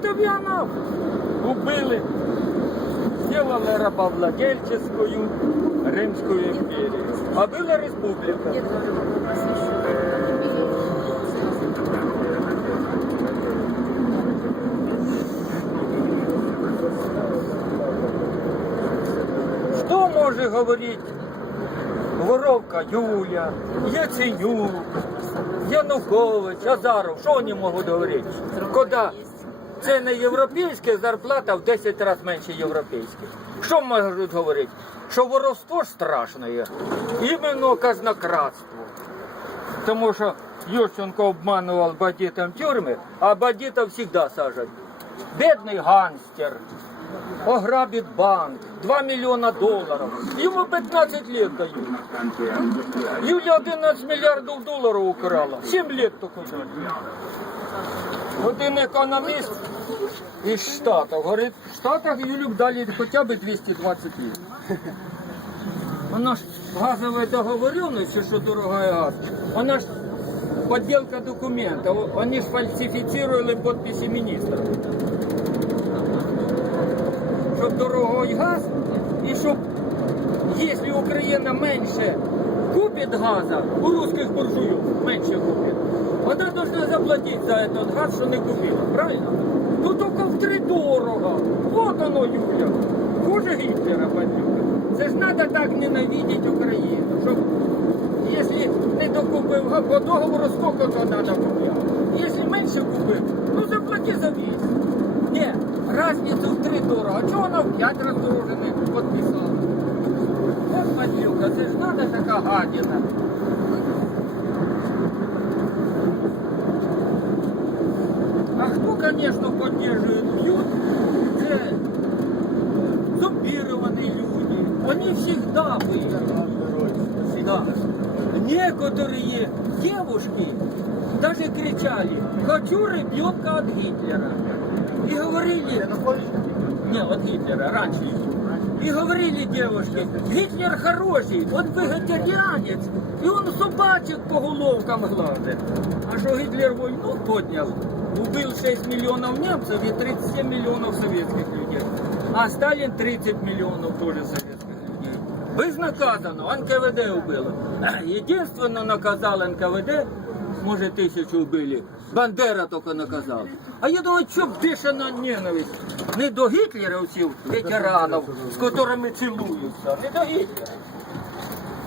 Октавіана убили, сделали рабовладельческую Римскую империю. А была республика. Что может говорить Воровка Юля, Яценюк, Янукович, Азаров? Що вони можуть говорити? Коли це не європейська зарплата в 10 разів менше європейських. Що можуть говорити? Що воровство страшне. Іменно казнократство. Тому що Ющенко обманував бандитам тюрми, а бандитов завжди сажать. Бідний ганстер, ограбить банк, 2 миллиона долларов. Ему 15 лет дают. Юля 11 миллиардов долларов украла. 7 лет только дали. Один економіст із Штатів говорить, в Штатах Юлю б дали хоча б 220 лет. Вона ж газовая договоренность, что дорогой газ, она ж подделка документов. Они ж фальсифицировали подписи министра. Щоб дорогой газ і щоб, якщо Україна менше купить газа, у русских буржуїв менше купить, заплатити за этот газ, що не купила, правильно? Ну тільки в три дорого. Вот оно, Юля. Хуже Гітлера, бандюка. Це ж треба так ненавидіти Україну, щоб Якщо не докупив по договору, скільки то треба купляти. Якщо менше купив, ну заплати за весь. Ні, разницю в три дорого. А чого вона в п'ять разів дороже не підписала? От падлюка, це ж треба така гадіна. А хто, звісно, підтримує б'ют, це зомбіровані люди. Вони всегда были. Да. Некоторые девушки даже кричали, хочу ребенка от Гитлера. И говорили, не, от Гитлера, раньше. И говорили девушки, Гитлер хороший, он вегетарианец, и он собачек по головкам гладит. А что Гитлер войну поднял, убил 6 миллионов немцев и 37 миллионов советских людей. А Сталин 30 миллионов тоже советских людей. Безнаказано, НКВД убило. Единственно наказал НКВД, может тисячу вбили. Бандера тільки наказав. А я думаю, що дишана ненависть. Не до гітлерівців, ветеранів, з котрими цілуються, не до Гітлера.